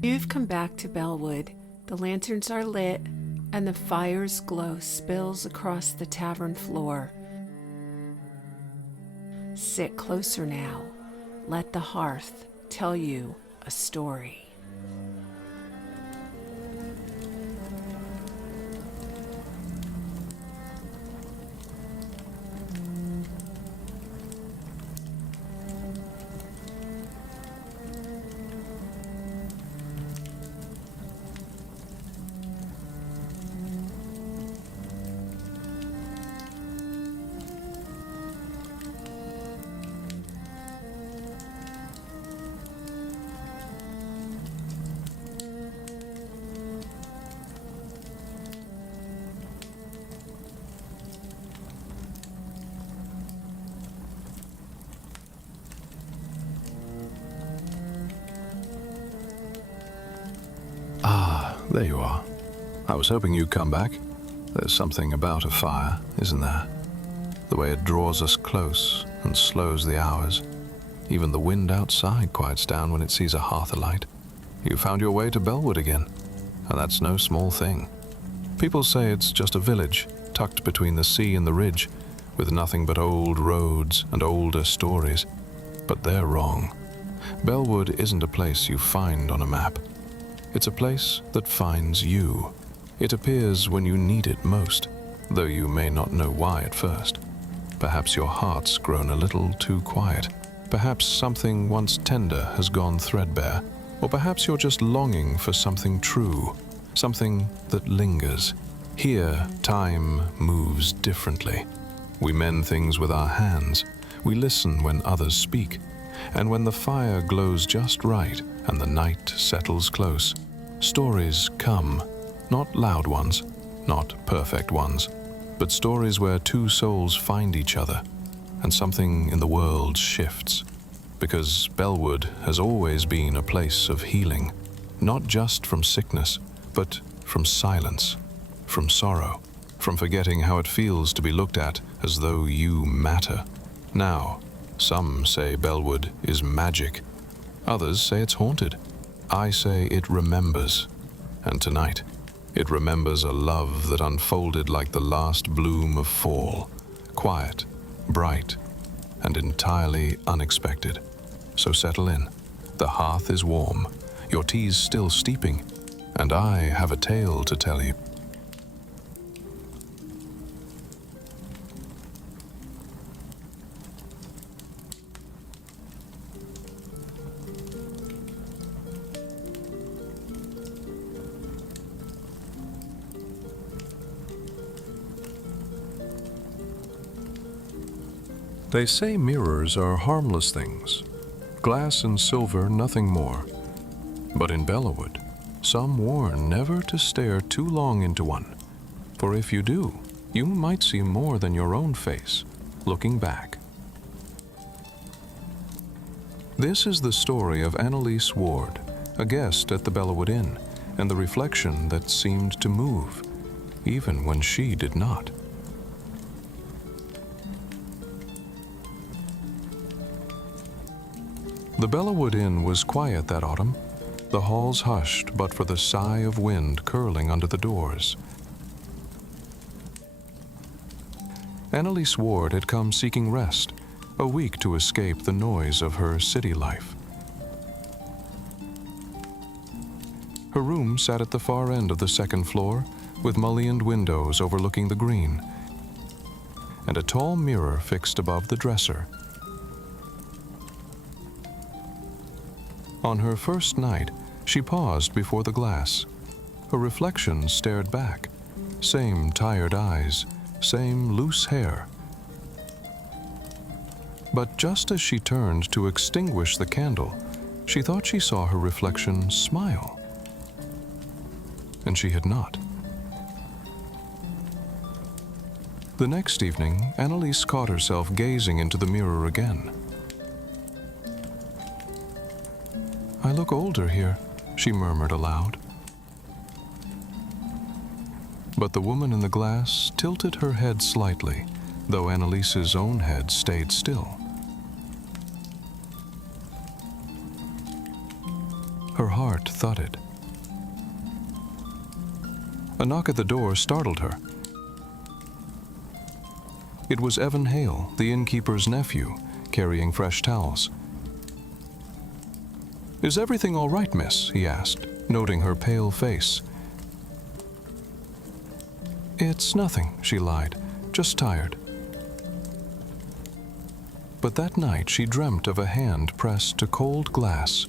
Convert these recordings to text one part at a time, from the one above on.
You've come back to Bellewood. The lanterns are lit, and the fire's glow spills across the tavern floor. Sit closer now. Let the hearth tell you a story. There you are. I was hoping you'd come back. There's something about a fire, isn't there? The way it draws us close and slows the hours. Even the wind outside quiets down when it sees a hearthlight. You found your way to Bellewood again, and that's no small thing. People say it's just a village, tucked between the sea and the ridge, with nothing but old roads and older stories. But they're wrong. Bellewood isn't a place you find on a map. It's a place that finds you. It appears when you need it most, though you may not know why at first. Perhaps your heart's grown a little too quiet. Perhaps something once tender has gone threadbare. Or perhaps you're just longing for something true, something that lingers. Here, time moves differently. We mend things with our hands. We listen when others speak. And when the fire glows just right and the night settles close, stories come, not loud ones, not perfect ones, but stories where two souls find each other and something in the world shifts. Because Bellewood has always been a place of healing, not just from sickness, but from silence, from sorrow, from forgetting how it feels to be looked at as though you matter. Now, some say Bellewood is magic. Others say it's haunted. I say it remembers. And tonight, it remembers a love that unfolded like the last bloom of fall. Quiet, bright, and entirely unexpected. So settle in. The hearth is warm. Your tea's still steeping. And I have a tale to tell you. They say mirrors are harmless things, glass and silver nothing more. But in Bellewood, some warn never to stare too long into one, for if you do, you might see more than your own face, looking back. This is the story of Annalise Ward, a guest at the Bellewood Inn, and the reflection that seemed to move, even when she did not. The Bellewood Inn was quiet that autumn, the halls hushed but for the sigh of wind curling under the doors. Annalise Ward had come seeking rest, a week to escape the noise of her city life. Her room sat at the far end of the second floor, with mullioned windows overlooking the green, and a tall mirror fixed above the dresser. On her first night, she paused before the glass. Her reflection stared back. Same tired eyes, same loose hair. But just as she turned to extinguish the candle, she thought she saw her reflection smile. And she had not. The next evening, Annalise caught herself gazing into the mirror again. "I look older here," she murmured aloud. But the woman in the glass tilted her head slightly, though Annalise's own head stayed still. Her heart thudded. A knock at the door startled her. It was Evan Hale, the innkeeper's nephew, carrying fresh towels. "Is everything all right, miss?" he asked, noting her pale face. "It's nothing," she lied. "Just tired." But that night she dreamt of a hand pressed to cold glass.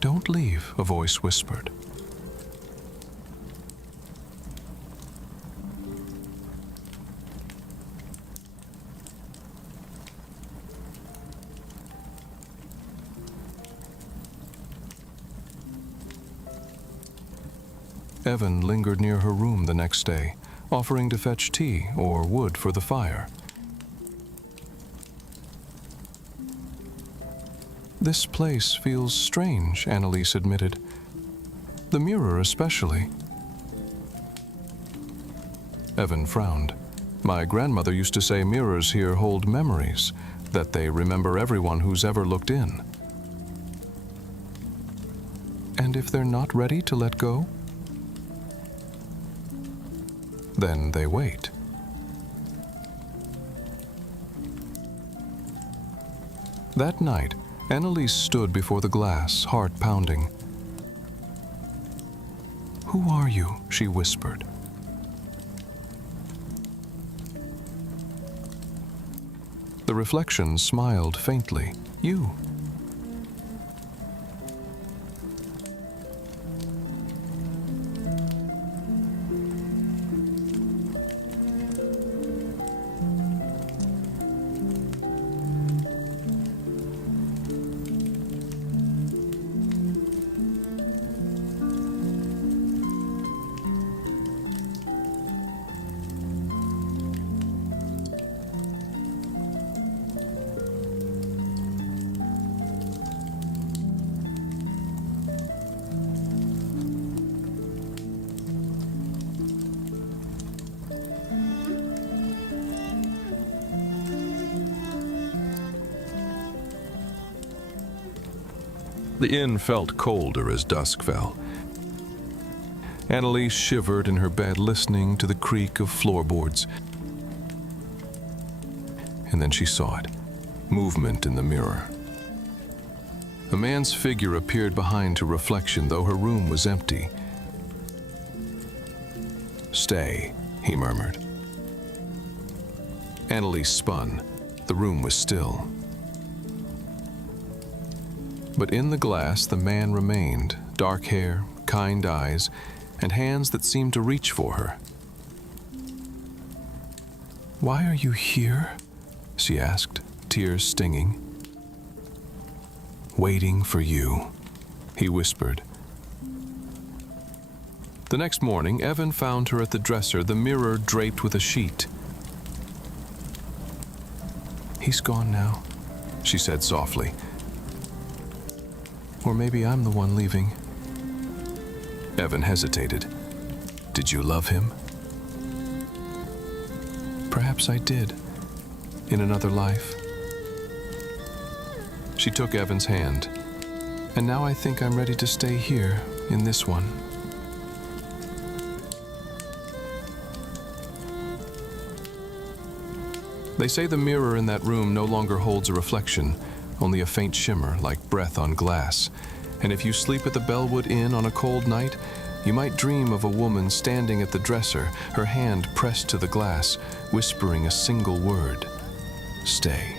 "Don't leave," a voice whispered. Evan lingered near her room the next day, offering to fetch tea or wood for the fire. "This place feels strange," Annalise admitted. "The mirror especially." Evan frowned. "My grandmother used to say mirrors here hold memories, that they remember everyone who's ever looked in." "And if they're not ready to let go?" "Then they wait." That night, Annalise stood before the glass, heart pounding. "Who are you?" she whispered. The reflection smiled faintly. "You." The inn felt colder as dusk fell. Annalise shivered in her bed, listening to the creak of floorboards. And then she saw it, movement in the mirror. A man's figure appeared behind her reflection, though her room was empty. "Stay," he murmured. Annalise spun. The room was still. But in the glass, the man remained, dark hair, kind eyes, and hands that seemed to reach for her. "Why are you here?" she asked, tears stinging. "Waiting for you," he whispered. The next morning, Evan found her at the dresser, the mirror draped with a sheet. "He's gone now," she said softly. "Or maybe I'm the one leaving." Evan hesitated. "Did you love him?" "Perhaps I did, in another life." She took Evan's hand. "And now I think I'm ready to stay here, in this one." They say the mirror in that room no longer holds a reflection, only a faint shimmer like breath on glass. And if you sleep at the Bellewood Inn on a cold night, you might dream of a woman standing at the dresser, her hand pressed to the glass, whispering a single word: "Stay."